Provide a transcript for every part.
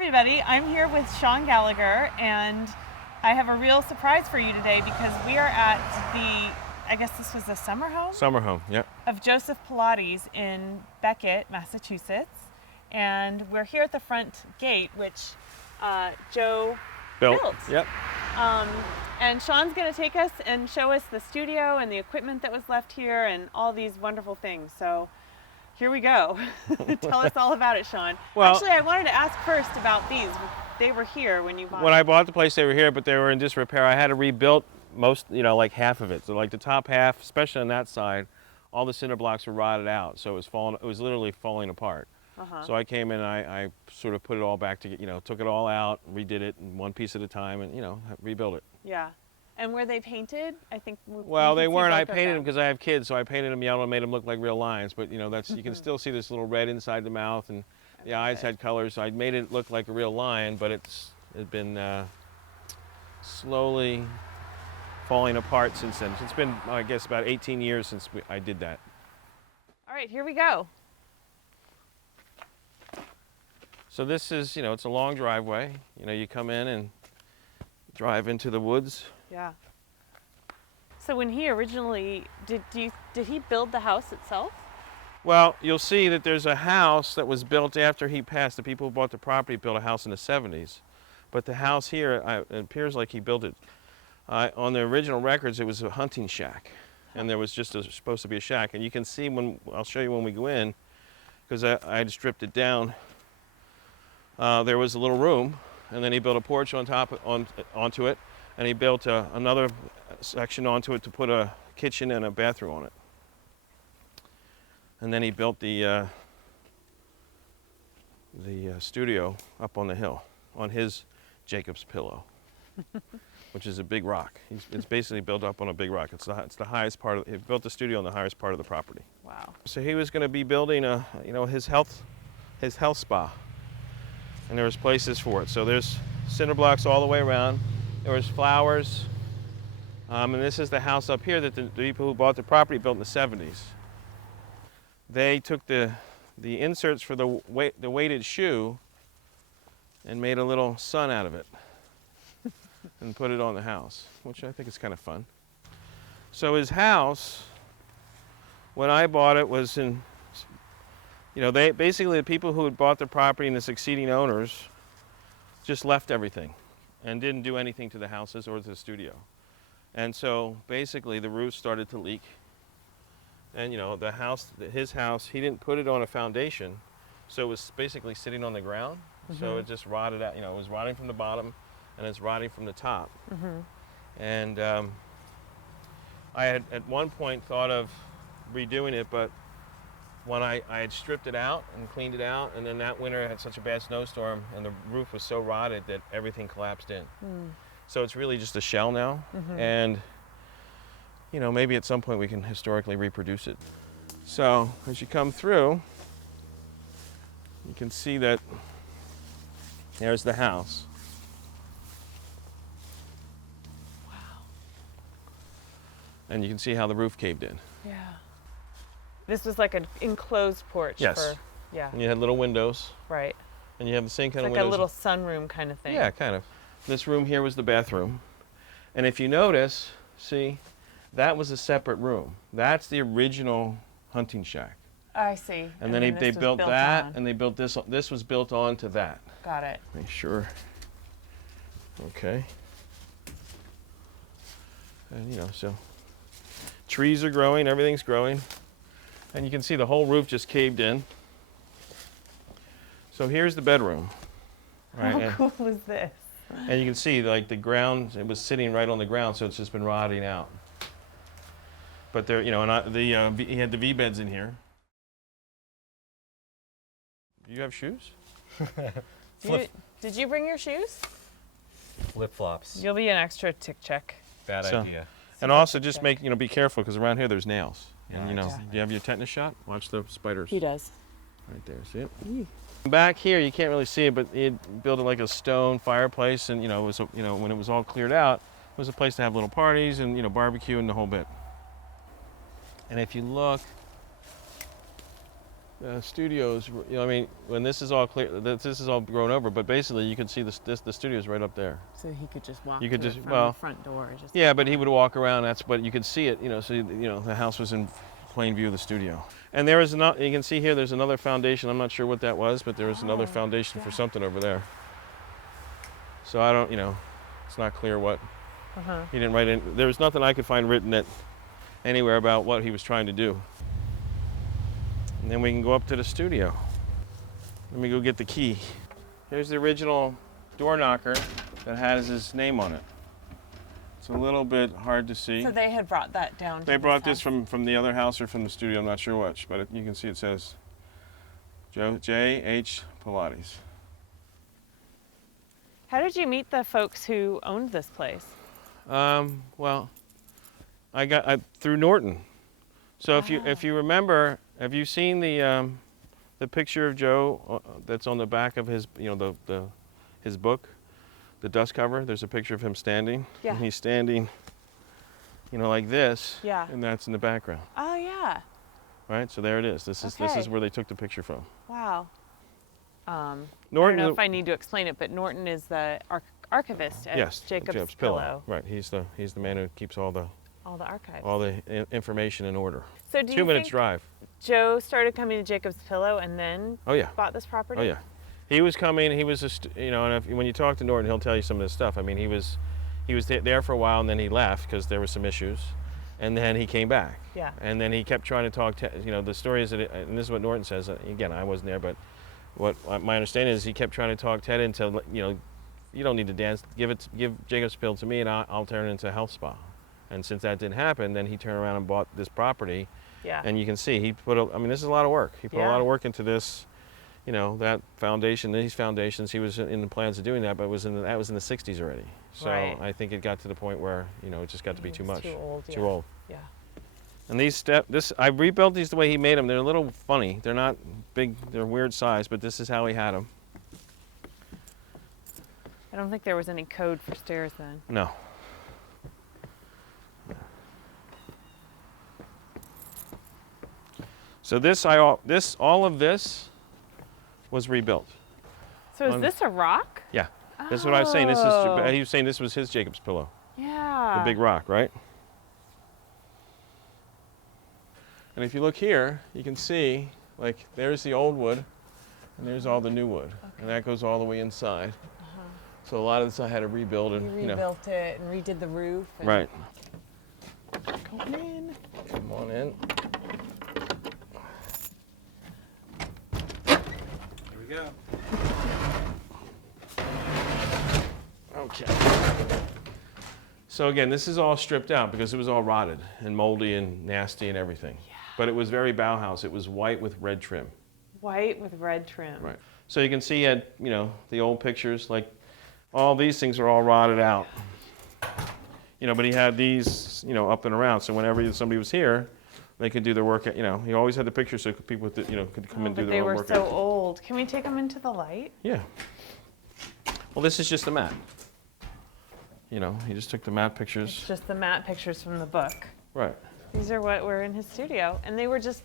everybody. I'm here with Sean Gallagher, and I have a real surprise for you today because we are at I guess this was the summer home? Summer home, yep. Of Joseph Pilates in Becket, Massachusetts. And we're here at the front gate, which Joe built. Yep. And Sean's going to take us and show us the studio and the equipment that was left here and all these wonderful things. So here we go. Tell us all about it, Sean. Well, actually, I wanted to ask first about these. They were here when you bought When them. I bought the place, they were here, but they were in disrepair. I had to rebuild most, like half of it. So like the top half, especially on that side, all the cinder blocks were rotted out. So it was literally falling apart. So I came in and I sort of put it all back together, took it all out, redid it one piece at a time and, rebuilt it. Yeah. And were they painted? I think. Well, they weren't. I painted them because I have kids, so I painted them yellow and made them look like real lions. But that's you can still see this little red inside the mouth, and the eyes had colors. So I made it look like a real lion, but it's been slowly falling apart since then. It's been, I guess, about 18 years since I did that. All right, here we go. So this is, it's a long driveway. You come in and drive into the woods. Yeah. So when he originally, did he build the house itself? Well, you'll see that there's a house that was built after he passed. The people who bought the property built a house in the 70s. But the house here, it appears like he built it. On the original records, it was a hunting shack. And there was just supposed to be a shack. And you can see I'll show you when we go in, because I had stripped it down. There was a little room, and then he built a porch onto it. And he built another section onto it to put a kitchen and a bathroom on it. And then he built the studio up on the hill, on his Jacob's pillow, which is a big rock. It's basically built up on a big rock. It's the highest part he built the studio on the highest part of the property. Wow. So he was going to be building his health spa, and there was places for it. So there's cinder blocks all the way around. There was flowers, and this is the house up here that the people who bought the property built in the 70s. They took the inserts for the weighted shoe and made a little sun out of it and put it on the house, which I think is kind of fun. So his house, when I bought it, was in, they basically, the people who had bought the property and the succeeding owners just left everything and didn't do anything to the houses or to the studio. And so basically the roof started to leak. And his house, he didn't put it on a foundation, so it was basically sitting on the ground. Mm-hmm. So it just rotted out, it was rotting from the bottom and it's rotting from the top. Mm-hmm. And I had at one point thought of redoing it, but when I had stripped it out and cleaned it out, and then that winter I had such a bad snowstorm and the roof was so rotted that everything collapsed in. So it's really just a shell now. And maybe at some point we can historically reproduce it. So as you come through, you can see that there's the house. Wow. And you can see how the roof caved in. Yeah. This was like an enclosed porch. Yes. Yeah. And you had little windows. Right. And you have the same kind of like windows. a little sunroom kind of thing. Yeah, kind of. This room here was the bathroom. And if you notice, see, that was a separate room. That's the original hunting shack. I see. And then they built that, and they built this. This was built onto that. Got it. Make sure. Okay. And so trees are growing, everything's growing. And you can see the whole roof just caved in. So here's the bedroom. Right? How cool is this? And you can see like the ground, it was sitting right on the ground, so it's just been rotting out. But there, and he had the V beds in here. Do you have shoes? Did you bring your shoes? Flip-flops. You'll be an extra tick check. Bad idea. And also just be careful, because around here there's nails. And Right. do you have your tetanus shot? Watch the spiders. He does. Right there, see it? Back here, you can't really see it, but he had built it like a stone fireplace, and it was when it was all cleared out, it was a place to have little parties and barbecue and the whole bit. And if you look, studios, you know, I mean, when this is all clear, this is all grown over, but basically you can see the studio's right up there. So he could just walk You could to just- it from well, the front door. Just Yeah, but he would walk around. That's but you could see it. You know, so you know the house was in plain view of the studio. And there is another. You can see here. There's another foundation. I'm not sure what that was, but there was another foundation for something over there. So I don't. You know, it's not clear what. He didn't write in. There was nothing I could find written anywhere about what he was trying to do. And then we can go up to the studio. Let me go get the key. Here's the original door knocker that has his name on it. It's a little bit hard to see. So they had brought that down. They brought this from the other house or from the studio, I'm not sure which, but you can see it says J.H. Pilates. How did you meet the folks who owned this place? Well, I through Norton. So if you remember, have you seen the picture of Joe that's on the back of his his book, the dust cover? There's a picture of him standing. Yeah. And he's standing, like this. Yeah. And that's in the background. Oh yeah. Right. So there it is. This is where they took the picture from. Wow. Norton. I don't know if I need to explain it, but Norton is the archivist at Jacob's Pillow. Right. He's the man who keeps all the archives. information in order. So do 2 you minutes think drive. Joe started coming to Jacob's Pillow and then bought this property? Oh yeah. He was coming. He was and when you talk to Norton, he'll tell you some of this stuff. I mean, he was there for a while and then he left because there were some issues, and then he came back. Yeah. And then he kept trying to talk. The story is that, and this is what Norton says. Again, I wasn't there, but what my understanding is, he kept trying to talk Ted into, you don't need to dance. Give Jacob's Pillow to me, and I'll turn it into a health spa. And since that didn't happen, then he turned around and bought this property. Yeah. And you can see he put. This is a lot of work. He put a lot of work into this. That foundation, these foundations. He was in the plans of doing that, but that was in the '60s already. So I think it got to the point where it just got to be too much. Too old. Too old. Yeah. And I rebuilt these the way he made them. They're a little funny. They're not big. They're weird size, but this is how he had them. I don't think there was any code for stairs then. No. So all of this was rebuilt. So is this a rock? Yeah. This is what I was saying. He was saying this was his Jacob's Pillow. Yeah. The big rock, right? And if you look here, you can see, there's the old wood, and there's all the new wood. Okay. And that goes all the way inside. So a lot of this I had to rebuild. And rebuilt it and redid the roof. Right. Come in. Come on in. Here we go. Okay. So again, this is all stripped out because it was all rotted and moldy and nasty and everything. Yeah. But it was very Bauhaus. It was white with red trim. White with red trim. Right. So you can see, the old pictures, all these things are all rotted out. But he had these, up and around. So whenever somebody was here, they could do their work. He always had the pictures so people, could come and do their own work. But they were so old. Can we take them into the light? Yeah. Well, this is just the mat. He just took the mat pictures. It's just the mat pictures from the book. Right. These are what were in his studio, and they were just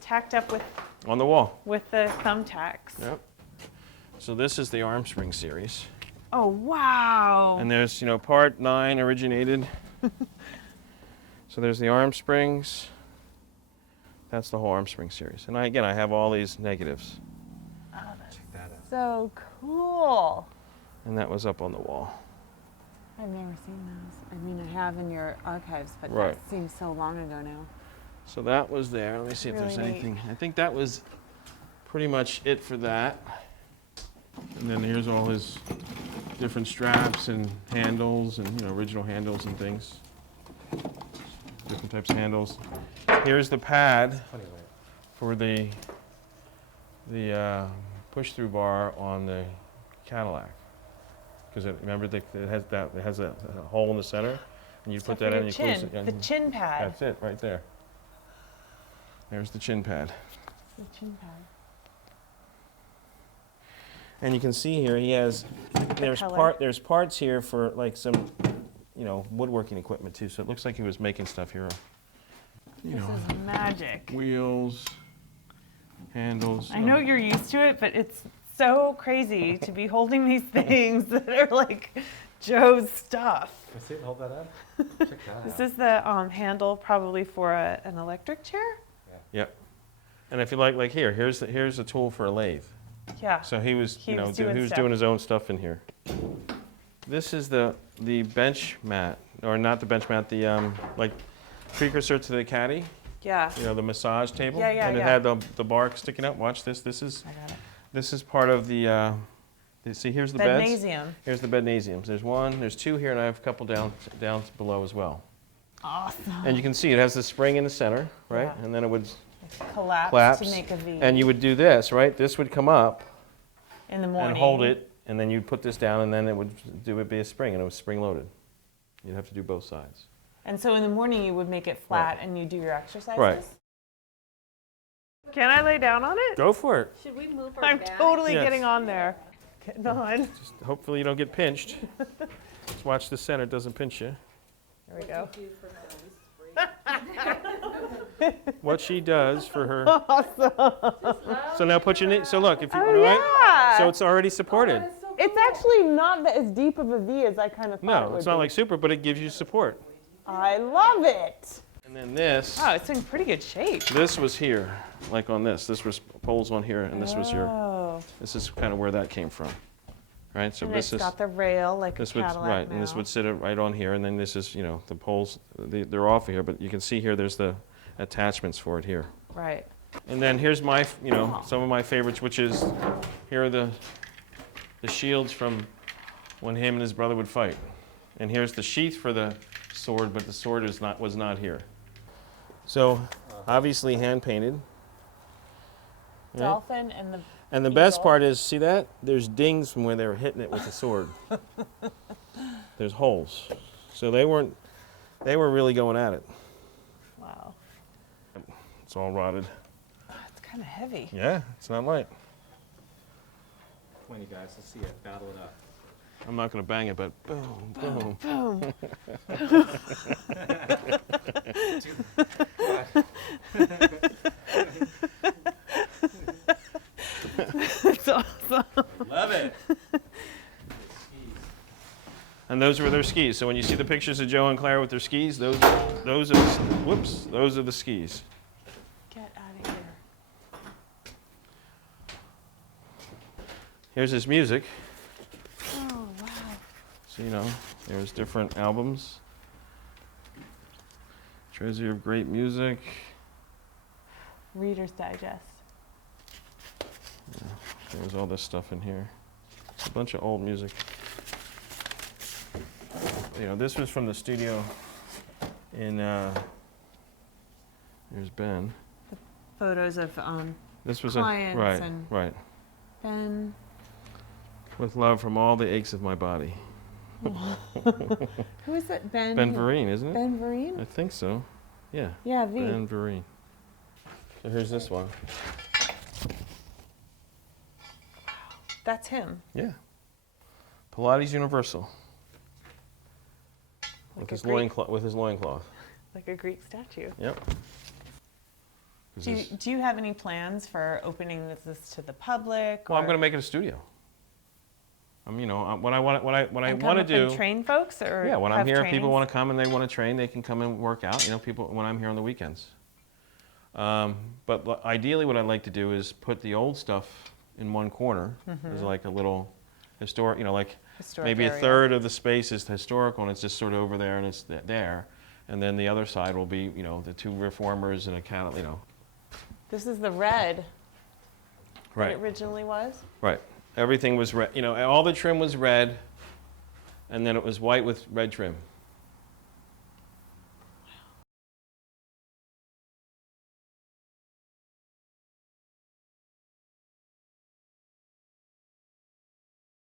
tacked up with on the wall with the thumbtacks. Yep. So this is the arm spring series. Oh wow! And there's part 9 originated. So there's the arm springs. That's the whole arm spring series. And I have all these negatives. Oh, that's so cool. And that was up on the wall. I've never seen those. I mean, I have in your archives, but Right. that seems so long ago now. So that was there. Let me see if there's Really anything. I think that was pretty much it for that. And then here's all his different straps and handles and original handles and things. Different types of handles. Here's the pad for the push-through bar on the Cadillac. Because remember, it has a hole in the center, and you put that in and you close it. The chin pad. That's it, right there. There's the chin pad. The chin pad. And you can see here there's parts here for some woodworking equipment too. So it looks like he was making stuff here. This is magic. Wheels. handles. I know you're used to it, but it's so crazy to be holding these things that are like Joe's stuff. Let's see, hold that up. Check that out. This is the handle probably for an electric chair. Yep. And if you like here, here's a tool for a lathe. Yeah. So he was doing stuff. doing his own stuff in here. This is the bench mat, or not the bench mat, the like precursor to the caddy. Yeah. You know, the massage table. Yeah, yeah, And it yeah. had the bar sticking up. Watch this. I got it. This is part of the. See, here's the beds. Bednasium. Here's the bednasiums. There's one. There's two here, and I have a couple down below as well. Awesome. And you can see it has the spring in the center, right? Yeah. And then it would Collapse collapse. to make a V. And you would do this, right? This would come up in the morning. and hold it, and then you'd put this down, and then it would be a spring, and it was spring loaded. You'd have to do both sides. And so in the morning you would make it flat, Right. and you do your exercises. Right. Can I lay down on it? Go for it. Should we move our I'm back? totally Yes. getting on there. Getting on. Just hopefully you don't get pinched. Just watch the center, it doesn't pinch you. There we go. Do for nose. What she does for her. Awesome. So now put your knee. So look, if you Oh, yeah. So it's already supported. It's actually not as deep of a V as I kind of thought it No, would it's not be. like super, but it gives you support. I love it. And then this. Wow, it's in pretty good shape. This was here, like on this. This was poles on here, and this was your. Oh. This is kind of where that came from, right? So And this it's is. got the rail like This a would Cadillac right, and this rail. would sit right on here, and then this is the poles. They're off of here, but you can see here. There's the attachments for it here. Right. And then here's my some of my favorites, which is here are the shields from when him and his brother would fight, and here's the sheath for the sword, but the sword was not here. So obviously hand painted. Right? Dolphin and the. And the best eagle. part is, see that? There's dings from where they were hitting it with the sword. There's holes. So they were really going at it. Wow. It's all rotted. Oh, it's kind of heavy. Yeah, it's not light. Come on, you guys. Let's see it. Battle it up. I'm not going to bang it, but boom, boom. Boom. It's awesome. Love it. And those were their skis. So when you see the pictures of Joe and Claire with their skis, those are the skis. Get out of here. Here's his music. Oh, wow. So there's different albums. Treasure of great music. Reader's Digest. There's all this stuff in here. It's a bunch of old music. This was from the studio in, here's Ben. Photos of This was clients right, and- right. Ben. With love from all the aches of my body. Who is it? Ben. Ben who? Vereen, isn't it? Ben Vereen? I think so. Yeah. Yeah, V. Ben Vereen. So here's this one. That's him. Yeah. Pilates Universal. Like With a his loincloth. Like a Greek statue. Yep. Do you have any plans for opening this to the public? Well, I'm or- going to make it a studio. What I want and come to up do. and train folks, or Yeah, when I'm have here, people trainings? want to come and they want to train. They can come and work out. People when I'm here on the weekends. But ideally, what I'd like to do is put the old stuff in one corner. There's like a little historic, Historic maybe area. a third of the space is historical, and it's just sort of over there, and it's there. And then the other side will be, the two reformers and a Catholic, This is the red Right. that it originally was. Right. Everything was red. All the trim was red, and then it was white with red trim.